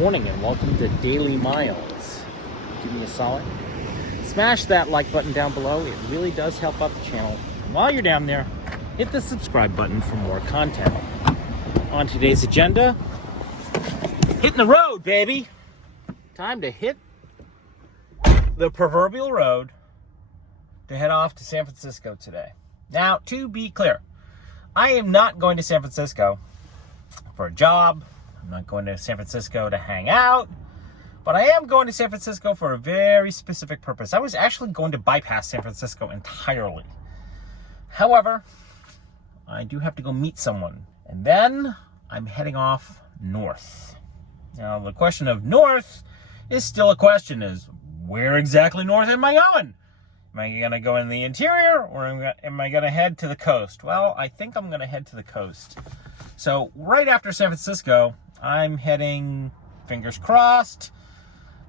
morning and welcome to Daily Miles. Do me a solid. Smash that like button down below. It really does help out the channel. And while you're down there, hit the subscribe button for more content. On today's agenda, hitting the road, baby. Time to hit the proverbial road to head off to San Francisco today. Now, to be clear, I am not going to San Francisco for a job. I'm not going to San Francisco to hang out, but I am going to San Francisco for a very specific purpose. I was actually going to bypass San Francisco entirely. However, I do have to go meet someone, and then I'm heading off north. Now, the question of north is still a question, is where exactly north am I going? Am I going to go in the interior, or am I going to head to the coast? Well, I think I'm going to head to the coast. So right after San Francisco, I'm heading, fingers crossed,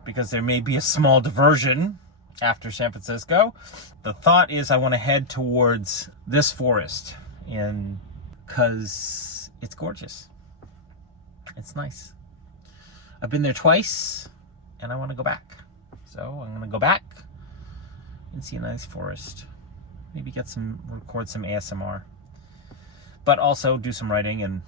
because there may be a small diversion after San Francisco. The thought is I want to head towards this forest, and because it's gorgeous. It's nice. I've been there twice, and I want to go back. So I'm going to go back and see a nice forest. Maybe record some ASMR. But also do some writing and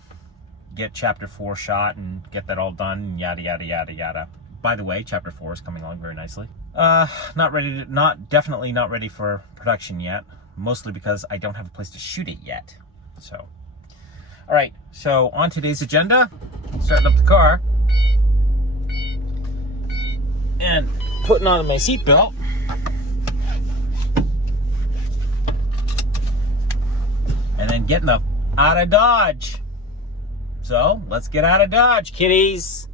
get chapter 4 shot and get that all done, and yada, yada, yada, yada. By the way, chapter 4 is coming along very nicely. Definitely not ready for production yet, mostly because I don't have a place to shoot it yet. So, all right, so on today's agenda, starting up the car and putting on my seatbelt. And then getting out of Dodge. So, let's get out of Dodge, kiddies.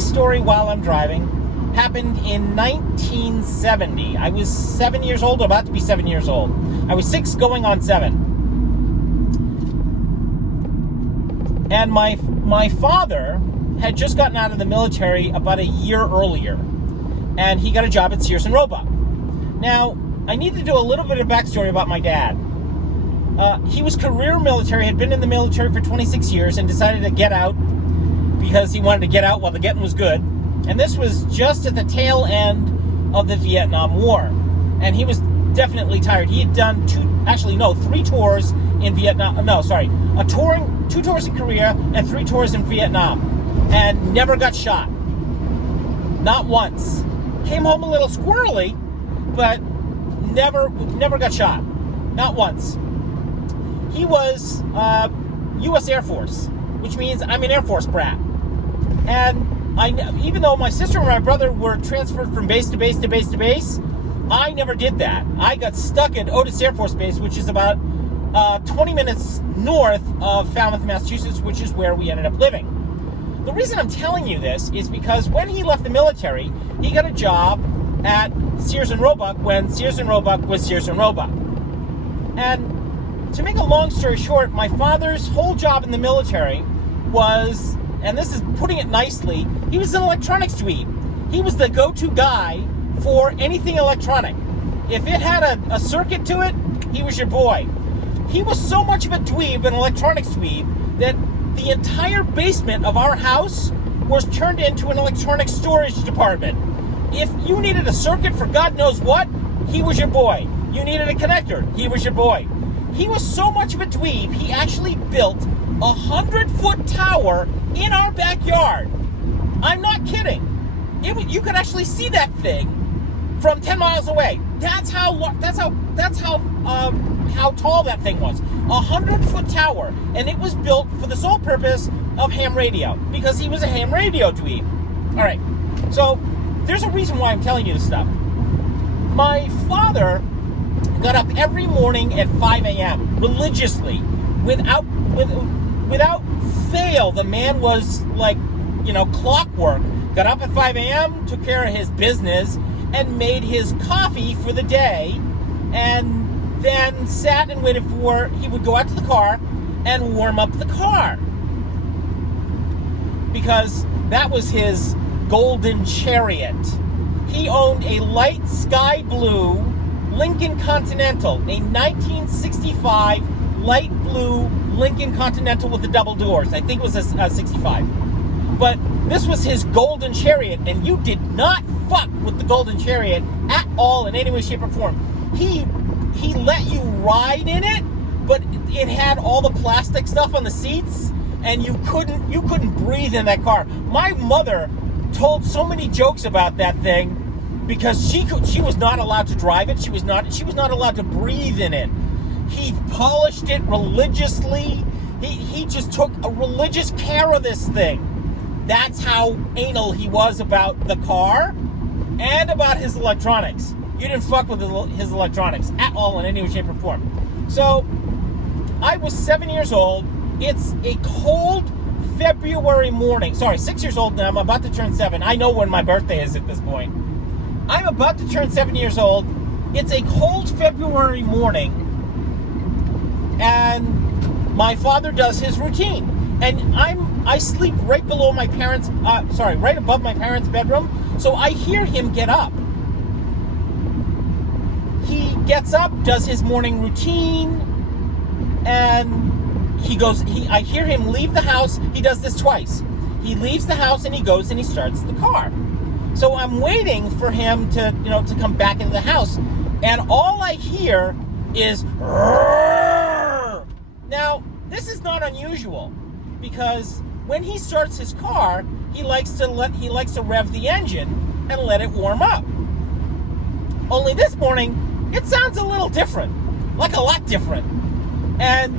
Story while I'm driving happened in 1970. I was 7 years old, about to be 7 years old. I was 6 going on 7. And my father had just gotten out of the military about a year earlier, and he got a job at Sears and Roebuck. Now, I need to do a little bit of backstory about my dad. He was career military, had been in the military for 26 years, and decided to get out because he wanted to get out while the getting was good. And this was just at the tail end of the Vietnam War. And he was definitely tired. He had done 3 tours in Vietnam. Two tours in Korea and 3 tours in Vietnam. And never got shot. Not once. Came home a little squirrely, but never got shot. Not once. He was U.S. Air Force, which means I'm an Air Force brat. And even though my sister and my brother were transferred from base to base to base to base, I never did that. I got stuck at Otis Air Force Base, which is about 20 minutes north of Falmouth, Massachusetts, which is where we ended up living. The reason I'm telling you this is because when he left the military, he got a job at Sears and Roebuck when Sears and Roebuck was Sears and Roebuck. And to make a long story short, my father's whole job in the military was, and this is putting it nicely, he was an electronics dweeb. He was the go-to guy for anything electronic. If it had a circuit to it, he was your boy. He was so much of a dweeb, an electronics dweeb, that the entire basement of our house was turned into an electronics storage department. If you needed a circuit for God knows what, he was your boy. You needed a connector, he was your boy. He was so much of a dweeb, he actually built a 100-foot tower in our backyard. I'm not kidding. You could actually see that thing from 10 miles away. That's how tall that thing was. 100-foot tower, and it was built for the sole purpose of ham radio, because he was a ham radio dweeb. All right, so there's a reason why I'm telling you this stuff. My father got up every morning at 5 a.m. religiously, without fail. The man was like, clockwork. Got up at 5 a.m., took care of his business, and made his coffee for the day, and then sat and waited for, he would go out to the car and warm up the car. Because that was his golden chariot. He owned a light sky blue Lincoln Continental, a 1965 light blue Lincoln Continental with the double doors. I think it was a 65. But this was his golden chariot, and you did not fuck with the golden chariot at all in any way, shape, or form. He let you ride in it, but it had all the plastic stuff on the seats, and you couldn't breathe in that car. My mother told so many jokes about that thing because she was not allowed to drive it. She was not allowed to breathe in it. He polished it religiously. He just took a religious care of this thing. That's how anal he was about the car and about his electronics. You didn't fuck with his electronics at all in any way, shape, or form. So I was 7 years old. It's a cold February morning. Sorry, 6 years old now. I'm about to turn 7. I know when my birthday is at this point. I'm about to turn 7 years old. It's a cold February morning, and my father does his routine. And I sleep right below my parents', right above my parents' bedroom. So I hear him get up. He gets up, does his morning routine, and I hear him leave the house. He does this twice. He leaves the house and he goes and he starts the car. So I'm waiting for him to come back into the house. And all I hear is, "Rrrr." Now, this is not unusual, because when he starts his car, he likes to rev the engine and let it warm up. Only this morning, it sounds a little different, like a lot different. And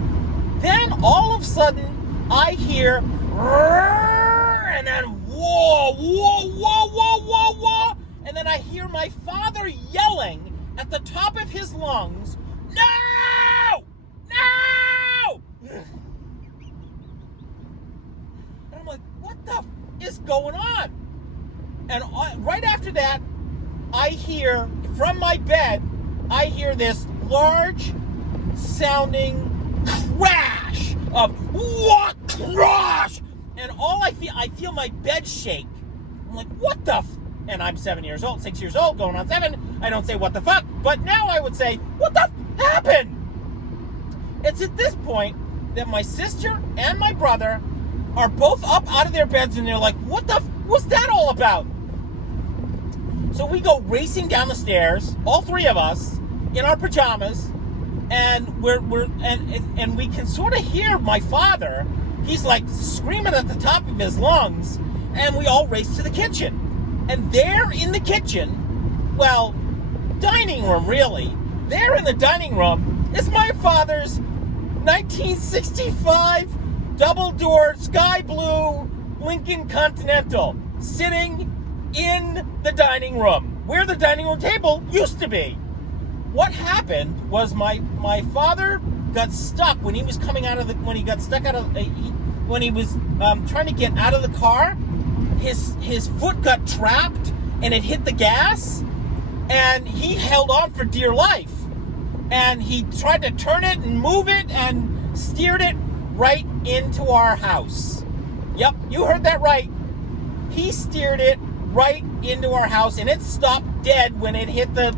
then all of a sudden, I hear, "Rrrr," and then whoa, whoa, whoa, whoa, whoa, whoa, and then I hear my father yelling at the top of his lungs, "No! No!" And I'm like, what the f is going on? And right after that, I hear, from my bed, I hear this large sounding crash of what crash, and all I feel my bed shake. I'm like, what the f? And I'm 7 years old, 6 years old, going on 7. I don't say what the fuck, but now I would say, what the f happened? It's at this point that my sister and my brother are both up out of their beds, and they're like, what the f was that all about? So we go racing down the stairs, all three of us, in our pajamas, and and we can sort of hear my father. He's like screaming at the top of his lungs, and we all race to the kitchen. And there in the kitchen, well, dining room really, there in the dining room is my father's 1965 double-door sky blue Lincoln Continental sitting in the dining room, where the dining room table used to be. What happened was my father got stuck when he was coming out of the, when he got stuck out of, when he was trying to get out of the car, his foot got trapped and it hit the gas, and he held on for dear life. And he tried to turn it and move it and steered it right into our house. Yep, you heard that right. He steered it right into our house, and it stopped dead when it hit the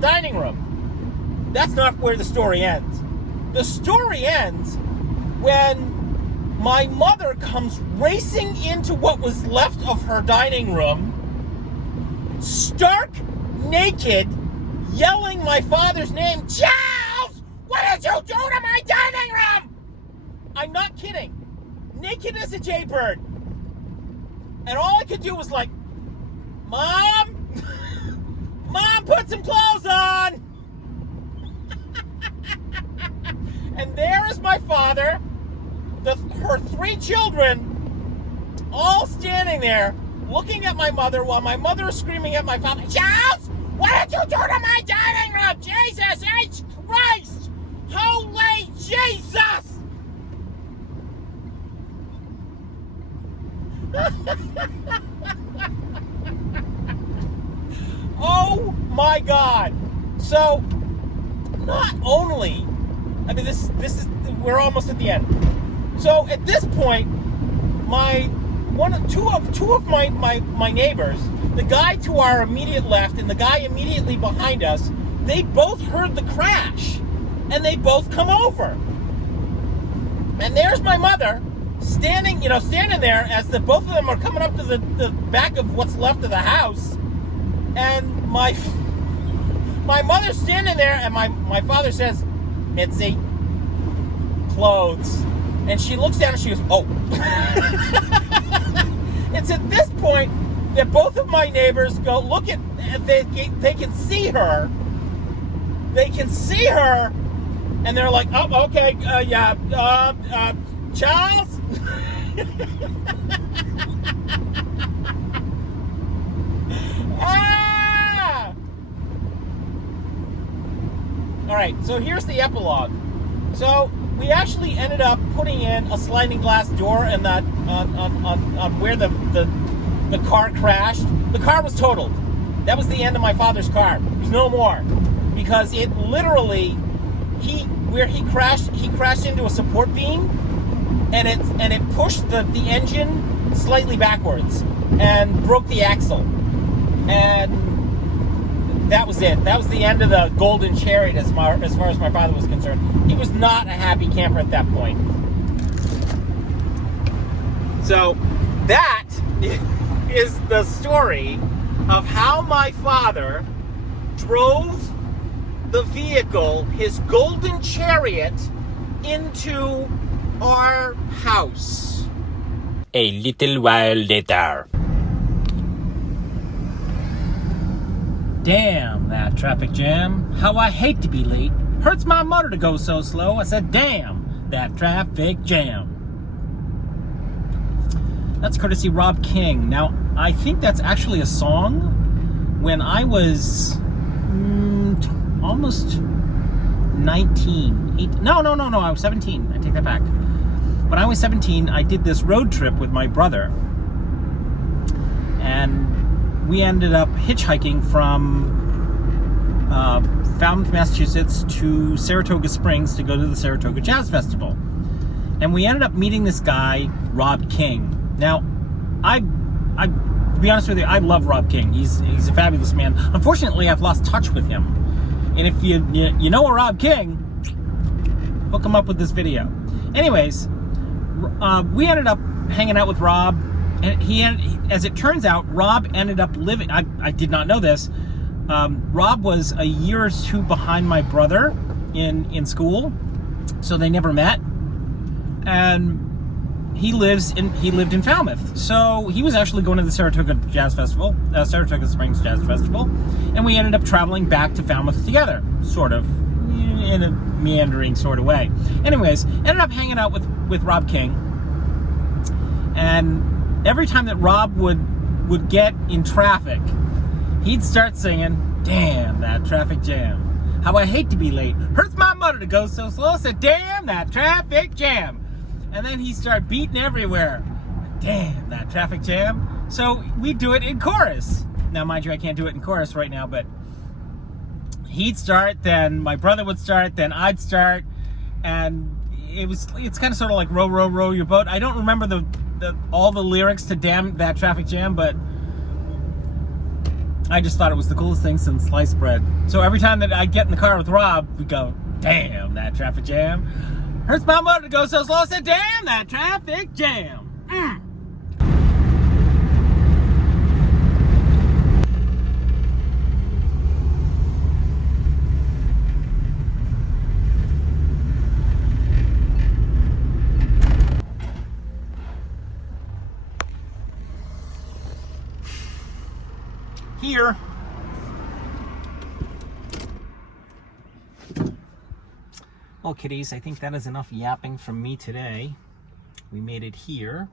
dining room. That's not where the story ends. The story ends when my mother comes racing into what was left of her dining room, stark naked, yelling my father's name, "Charles, what did you do to my dining room?" I'm not kidding. Naked as a jaybird. And all I could do was like, Mom, put some clothes on. And there is my father, her three children, all standing there looking at my mother while my mother is screaming at my father, "Charles, What did you do to my dining room? Jesus H. Christ! Holy Jesus! Oh my God! So, not only, I mean, this is, we're almost at the end. So at this point, two of my neighbors, the guy to our immediate left and the guy immediately behind us, they both heard the crash, and they both come over. And there's my mother standing there as both of them are coming up to the back of what's left of the house, and my mother's standing there, and my father says, "Mitzi, clothes." And she looks down and she goes, "Oh." It's at this point that both of my neighbors go, look at, they can see her. They can see her, and they're like, "Oh, okay, yeah, Charles?" Ah! All right, so here's the epilogue. So we actually ended up putting in a sliding glass door and that on where the car crashed. The car was totaled. That was the end of my father's car. There's no more, because it literally he crashed into a support beam, and it pushed the engine slightly backwards and broke the axle, and that was it. That was the end of the golden chariot as far as my father was concerned. He was not a happy camper at that point. So that is the story of how my father drove the vehicle, his golden chariot, into our house. A little while later. Damn, that traffic jam. How I hate to be late. Hurts my motor to go so slow. I said, damn, that traffic jam. That's courtesy Rob King. Now, I think that's actually a song. When I was almost 19. No, I was 17. I take that back. When I was 17, I did this road trip with my brother. And we ended up hitchhiking from Falmouth, Massachusetts to Saratoga Springs to go to the Saratoga Jazz Festival. And we ended up meeting this guy, Rob King. Now, to be honest with you, I love Rob King. He's a fabulous man. Unfortunately, I've lost touch with him. And if you know a Rob King, hook him up with this video. Anyways, we ended up hanging out with Rob. And as it turns out, Rob ended up living, I did not know this, Rob was a year or two behind my brother in school, so they never met, and he lived in Falmouth, so he was actually going to the Saratoga Jazz Festival, Saratoga Springs Jazz Festival, and we ended up traveling back to Falmouth together, sort of, in a meandering sort of way. Anyways, ended up hanging out with Rob King, and every time that Rob would get in traffic, he'd start singing, "Damn, that traffic jam. How I hate to be late. Hurts my motor to go so slow." I said, "Damn, that traffic jam." And then he'd start beating everywhere. "Damn, that traffic jam." So we'd do it in chorus. Now, mind you, I can't do it in chorus right now, but he'd start, then my brother would start, then I'd start, and it's kind of sort of like row, row, row your boat. I don't remember all the lyrics to "Damn That Traffic Jam," but I just thought it was the coolest thing since sliced bread. So every time that I'd get in the car with Rob, we'd go, "Damn that traffic jam. Hurts my motor to go so slow." I said, "Damn that traffic jam." Here. Well, kiddies, I think that is enough yapping from me today. We made it here.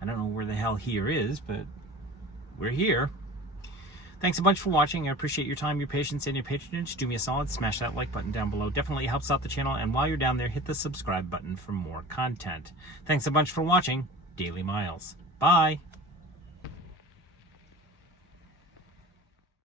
I don't know where the hell here is, but we're here. Thanks a bunch for watching. I appreciate your time, your patience, and your patronage. Do me a solid, smash that like button down below. Definitely helps out the channel. And while you're down there, hit the subscribe button for more content. Thanks a bunch for watching. Daily Miles. Bye.